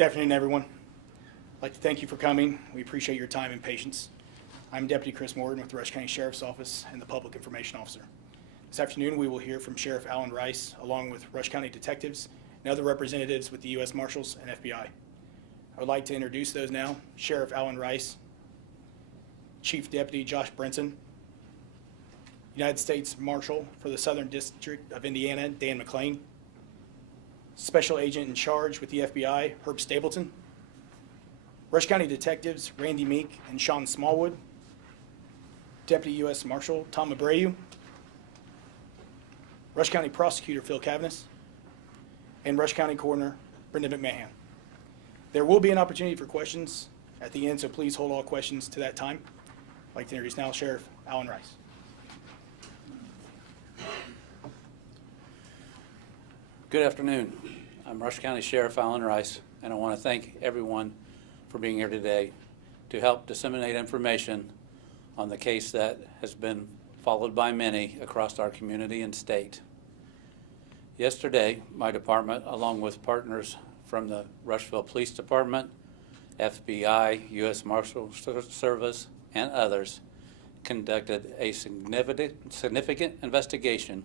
Good afternoon, everyone. I'd like to thank you for coming. We appreciate your time and patience. I'm Deputy Chris Morgan with the Rush County Sheriff's Office and the Public Information Officer. This afternoon, we will hear from Sheriff Alan Rice, along with Rush County detectives and other representatives with the U.S. Marshals and FBI. I would like to introduce those now. Sheriff Alan Rice, Chief Deputy Josh Brinson, United States Marshal for the Southern District of Indiana, Dan McClain, Special Agent in Charge with the FBI, Herb Stapleton, Rush County Detectives Randy Meek and Sean Smallwood, Deputy U.S. Marshal Tom Abreu, Rush County Prosecutor Phil Cavanis, and Rush County Coroner Brenda McMahon. There will be an opportunity for questions at the end, so please hold all questions to that time. I'd like to introduce now Sheriff Alan Rice. Good afternoon. I'm Rush County Sheriff Alan Rice, and I want to thank everyone for being here today to help disseminate information on the case that has been followed by many across our community and state. Yesterday, my department, along with partners from the Rushville Police Department, FBI, U.S. Marshals Service, and others, conducted a significant investigation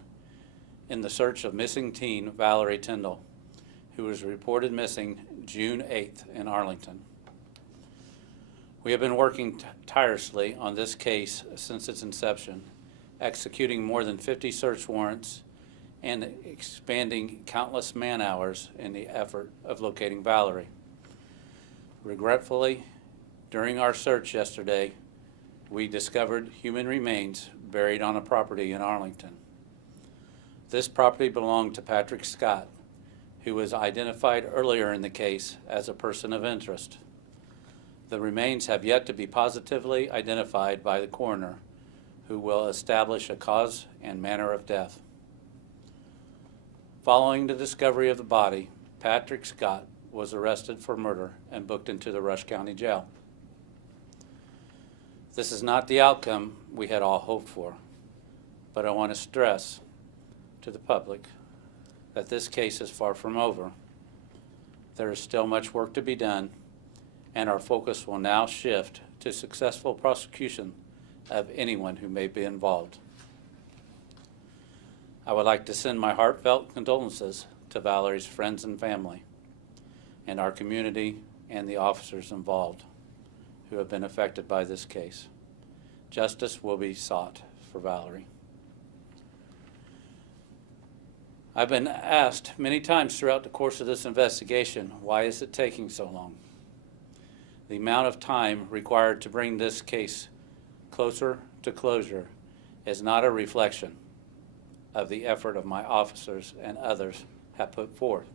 in the search of missing teen Valerie Tindall, who was reported missing June 8th in Arlington. We have been working tirelessly on this case since its inception, executing more than 50 search warrants and expanding countless man-hours in the effort of locating Valerie. Regretfully, during our search yesterday, we discovered human remains buried on a property in Arlington. This property belonged to Patrick Scott, who was identified earlier in the case as a person of interest. The remains have yet to be positively identified by the coroner, who will establish a cause and manner of death. Following the discovery of the body, Patrick Scott was arrested for murder and booked into the Rush County Jail. This is not the outcome we had all hoped for, but I want to stress to the public that this case is far from over. There is still much work to be done, and our focus will now shift to successful prosecution of anyone who may be involved. I would like to send my heartfelt condolences to Valerie's friends and family, and our community and the officers involved who have been affected by this case. Justice will be sought for Valerie. I've been asked many times throughout the course of this investigation, why is it taking so long? The amount of time required to bring this case closer to closure is not a reflection of the effort of my officers and others have put forth.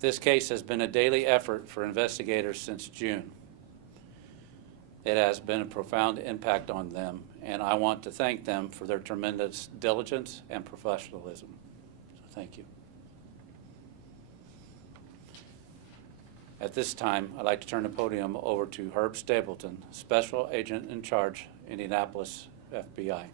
This case has been a daily effort for investigators since June. It has been a profound impact on them, and I want to thank them for their tremendous diligence and professionalism. So thank you. At this time, I'd like to turn the podium over to Herb Stapleton, Special Agent in Charge, Indianapolis, FBI.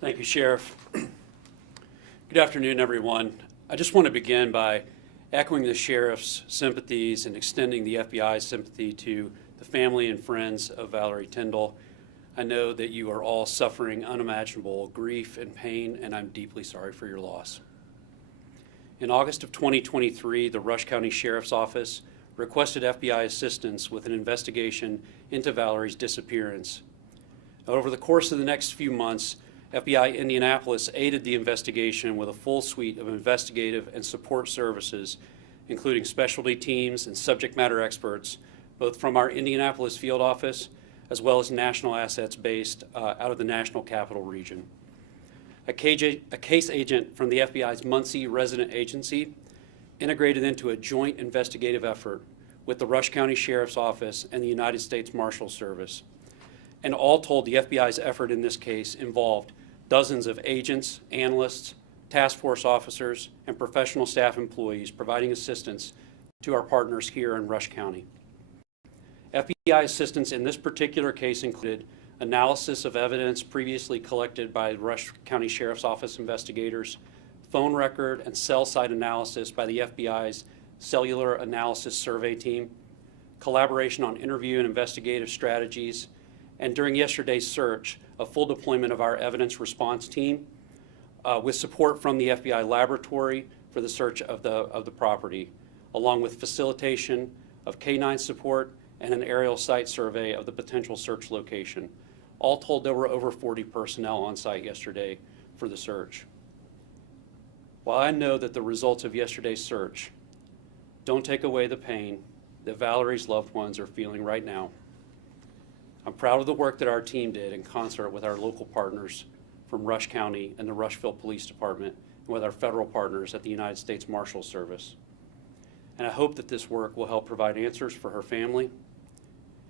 Thank you, Sheriff. Good afternoon, everyone. I just want to begin by echoing the Sheriff's sympathies and extending the FBI's sympathy to the family and friends of Valerie Tindall. I know that you are all suffering unimaginable grief and pain, and I'm deeply sorry for your loss. In August of 2023, the Rush County Sheriff's Office requested FBI assistance with an investigation into Valerie's disappearance. Over the course of the next few months, FBI Indianapolis aided the investigation with a full suite of investigative and support services, including specialty teams and subject matter experts, both from our Indianapolis field office as well as national assets based out of the National Capital Region. A case agent from the FBI's Muncie resident agency integrated into a joint investigative effort with the Rush County Sheriff's Office and the United States Marshals Service. And all told, the FBI's effort in this case involved dozens of agents, analysts, task force officers, and professional staff employees providing assistance to our partners here in Rush County. FBI assistance in this particular case included analysis of evidence previously collected by Rush County Sheriff's Office investigators, phone record, and cell site analysis by the FBI's Cellular Analysis Survey Team, collaboration on interview and investigative strategies, and during yesterday's search, a full deployment of our evidence response team with support from the FBI laboratory for the search of the property, along with facilitation of K-9 support and an aerial site survey of the potential search location. All told, there were over 40 personnel on site yesterday for the search. While I know that the results of yesterday's search don't take away the pain that Valerie's loved ones are feeling right now, I'm proud of the work that our team did in concert with our local partners from Rush County and the Rushville Police Department, and with our federal partners at the United States Marshals Service. And I hope that this work will help provide answers for her family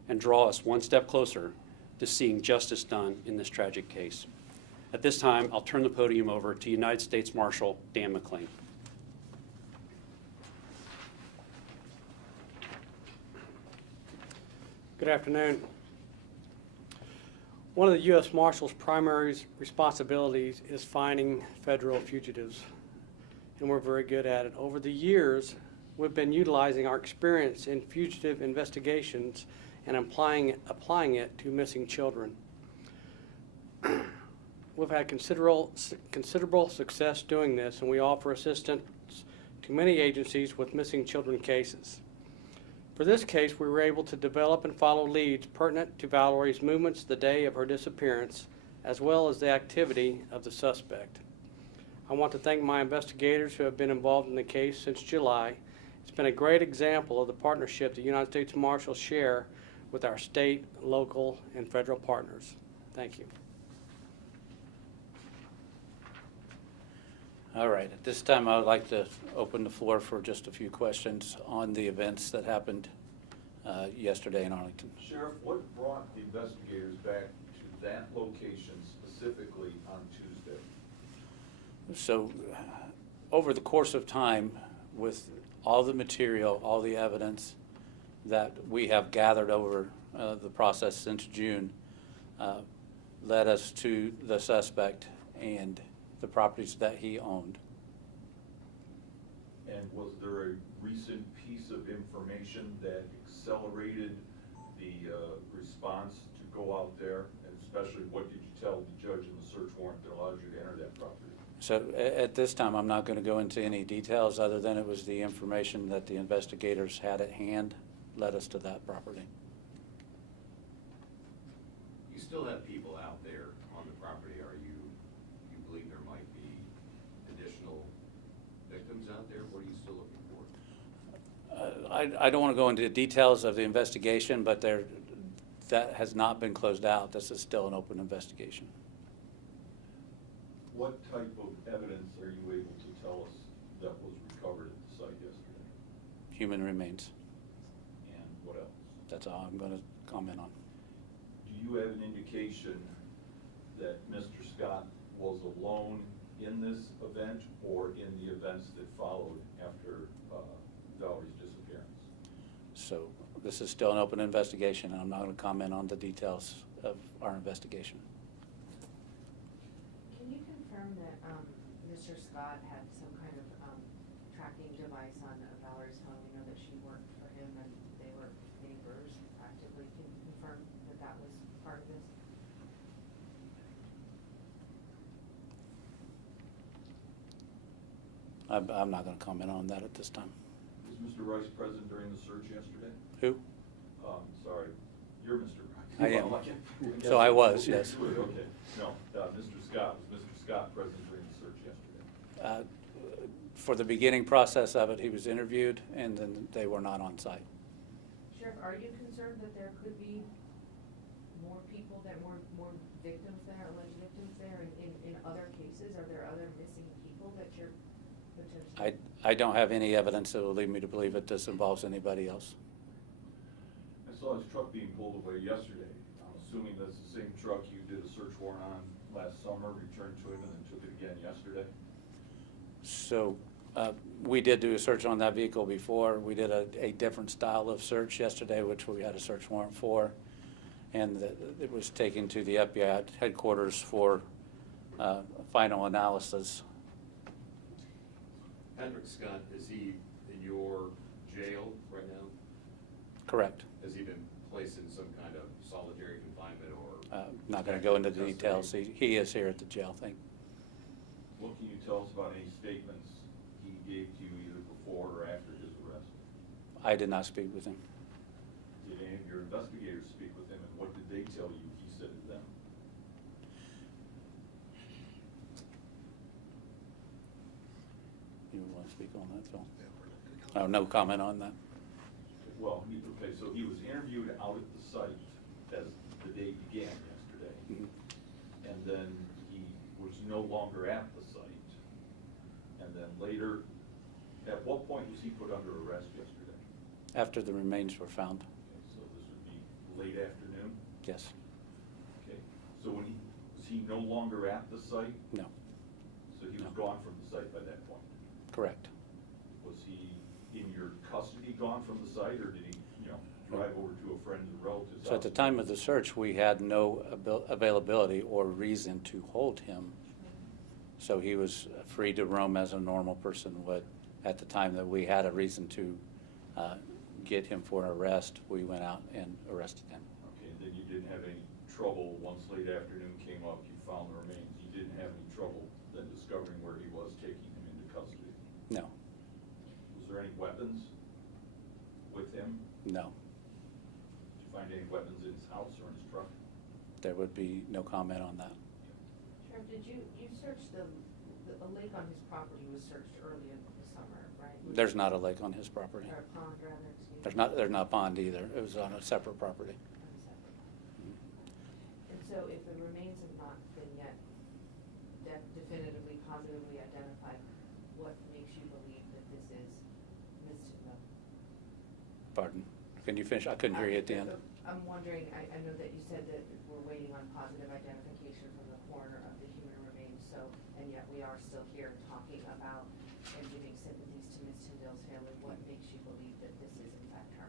and draw us one step closer to seeing justice done in this tragic case. At this time, I'll turn the podium over to United States Marshal Dan McLean. Good afternoon. One of the U.S. Marshal's primary responsibilities is finding federal fugitives, and we're very good at it. Over the years, we've been utilizing our experience in fugitive investigations and applying it to missing children. We've had considerable success doing this, and we offer assistance to many agencies with missing children cases. For this case, we were able to develop and follow leads pertinent to Valerie's movements the day of her disappearance, as well as the activity of the suspect. I want to thank my investigators who have been involved in the case since July. It's been a great example of the partnership the United States Marshals share with our state, local, and federal partners. Thank you. All right, at this time, I would like to open the floor for just a few questions on the events that happened yesterday in Arlington. Sheriff, what brought the investigators back to that location specifically on Tuesday? So, over the course of time, with all the material, all the evidence that we have gathered over the process since June, led us to the suspect and the properties that he owned. And was there a recent piece of information that accelerated the response to go out there? And especially, what did you tell the judge in the search warrant that allowed you to enter that property? So at this time, I'm not going to go into any details other than it was the information that the investigators had at hand led us to that property. You still have people out there on the property. You believe there might be additional victims out there? What are you still looking for? I don't want to go into the details of the investigation, but that has not been closed out. This is still an open investigation. What type of evidence are you able to tell us that was recovered at the site yesterday? Human remains. And what else? That's all I'm going to comment on. Do you have an indication that Mr. Scott was alone in this event or in the events that followed after Valerie's disappearance? So this is still an open investigation, and I'm not going to comment on the details of our investigation. Can you confirm that Mr. Scott had some kind of tracking device on Valerie's phone? We know that she worked for him and they were neighbors actively. Can you confirm that that was part of this? I'm not going to comment on that at this time. Was Mr. Rice present during the search yesterday? Who? Sorry, you're Mr. Rice. I am. Well, guess So I was, yes. Okay, no, Mr. Scott, was Mr. Scott present during the search yesterday? For the beginning process of it, he was interviewed, and then they were not on site. Sheriff, are you concerned that there could be more people, more victims there, alleged victims there in other cases? Are there other missing people that you're potentially? I don't have any evidence that will lead me to believe that this involves anybody else. I saw his truck being pulled away yesterday. I'm assuming that's the same truck you did a search warrant on last summer, returned to him, and then took it again yesterday? So we did do a search on that vehicle before. We did a different style of search yesterday, which we had a search warrant for, and it was taken to the FBI headquarters for final analysis Patrick Scott, is he in your jail right now? Correct. Has he been placed in some kind of solitary confinement or? Not going to go into the custody? details. He is here at the jail thing. What can you tell us about any statements he gave to you either before or after his arrest? I did not speak with him. Did any of your investigators speak with him, and what did they tell you he said to them? You want to speak on that, Phil? Oh, no comment on that. Well, okay, so he was interviewed out at the site as the day began yesterday. Mhm. And then he was no longer at the site. And then later, at what point was he put under arrest yesterday? After the remains were found, Okay, so this would be late afternoon? yes. Okay, so was he no longer at the site? No, So he was No. gone from the site by that point? correct. Was he in your custody gone from the site, or did he, drive over to a friend and relative's house? So at the time of the search, we had no availability or reason to hold him. So he was free to roam as a normal person would. At the time that we had a reason to get him for an arrest, we went out and arrested him. Okay, and then you didn't have any trouble, once late afternoon came up, you found the remains, you didn't have any trouble then discovering where he was, taking him into custody? No, Was there any weapons with him? no. Did you find any weapons in his house or in his truck? There would be no comment on that. Sheriff, did you search the lake on his property was searched early in the summer, right? There's not a lake on his property. Or a pond, rather, excuse me. There's not a pond either. It was on a separate property. And so if the remains have not been yet definitively, positively identified, what makes you believe that this is Ms. Tindall? Pardon? Can you finish? I couldn't hear you at the end. I'm wondering, I know that you said that we're waiting on positive identification from the coroner of the human remains, so, and yet we are still here talking about and giving sympathies to Ms. Tindall's family. What makes you believe that this is in fact her?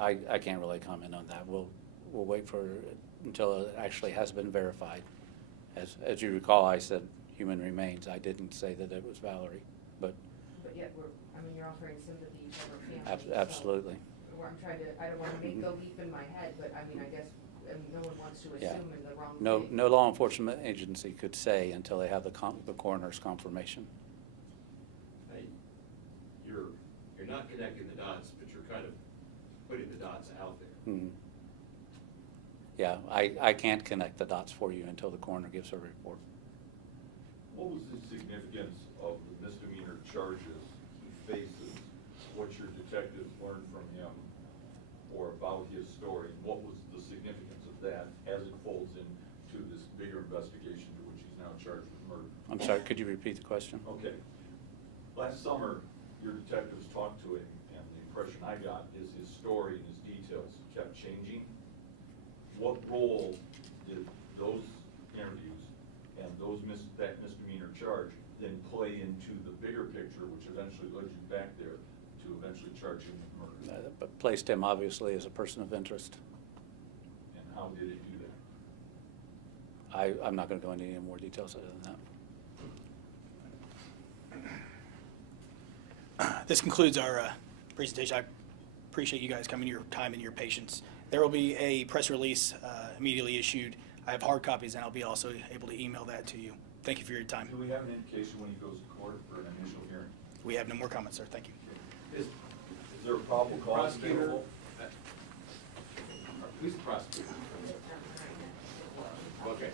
I can't really comment on that. We'll wait until it actually has been verified. As you recall, I said human remains. I didn't say that it was Valerie, but But yet you're offering sympathy to her family. so absolutely. I'm trying to, I don't wanna make the leap in my head, but I guess, no one wants to Yeah. assume in the wrong No, thing. no law enforcement agency could say until they have the coroner's confirmation. Hey, you're not connecting the dots, but you're kind of putting the dots out there. Mhm. Yeah, I can't connect the dots for you until the coroner gives a report. What was the significance of the misdemeanor charges he faces? What your detectives learned from him or about his story? What was the significance of that as it folds into this bigger investigation to which he's now charged with murder? I'm sorry, could you repeat the question? Okay. Last summer, your detectives talked to him, and the impression I got is his story and his details kept changing. What role did those interviews and that misdemeanor charge then play into the bigger picture, which eventually led you back there to eventually charge him with murder? But placed him obviously as a person of interest. And how did it do that? I'm not going to go into any more details other than that. This concludes our presentation. I appreciate you guys coming, your time and your patience. There will be a press release immediately issued. I have hard copies, and I'll be also able to email that to you. Thank you for your time. Do we have an indication when he goes to court for an initial hearing? We have no more comments, sir. Thank you. Is there a probable cause Prosecutor, available? who's the prosecutor? Okay.